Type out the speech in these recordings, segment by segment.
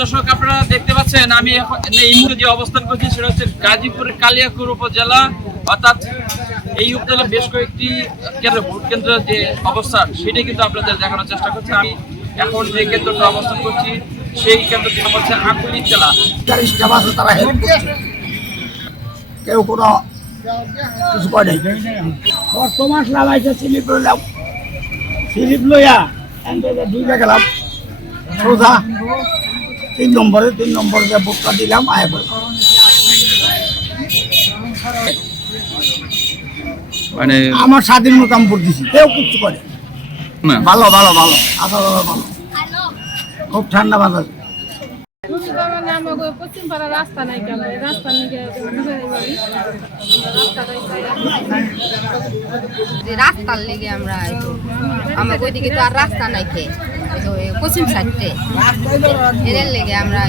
দর্শক আপনারা দেখতে পাচ্ছেন আমি এখন এই মুহূর্তে যে অবস্থান করছি সেটা হচ্ছে গাজীপুরের কালিয়াকুর উপজেলা অর্থাৎ এই উপজেলা বেশ কয়েকটি কেন্দ্র ভোট কেন্দ্রের যে অবস্থান সেটাই কিন্তু আপনাদের দেখানোর চেষ্টা করছি। আমি এখন যে কেন্দ্রটা অবস্থান করছি সেই কেন্দ্রটি নাম হচ্ছে আকুলি জেলা। তারা হেল্প কেউ কোনো কিছু করে বর্তমান লাগাইছে স্লিপ লইলাম। স্লিপ লইয়া দুইটা গেলাম। সোজা। তিন নম্বরে তিন নম্বরে যে ভোটটা দিলাম আয় বলে। মানে আমার স্বাধীন মতো আমি ভোট দিছি কেউ কিচ্ছু করে না। ভালো ভালো ভালো আচ্ছা ভালো ভালো। খুব ঠান্ডা বাতাস। পশ্চিম পাড়ার রাস্তা নাই কেন? এই রাস্তা নিয়ে রাস্তার লেগে আমরা আমার ওইদিকে তো আর রাস্তা নাই খে এই তো সাইডে এর লেগে আমরা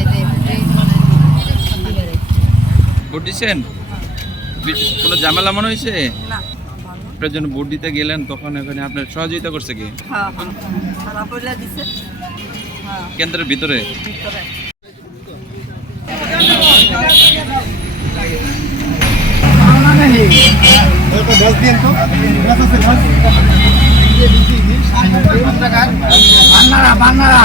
ভোট দিচ্ছেন? কোনো ঝামেলা মনে হয়েছে? আপনার জন্য ভোট দিতে গেলেন তখন এখানে আপনার সহযোগিতা করছে কি? কেন্দ্রের ভিতরে? বান্নারা বান্নারা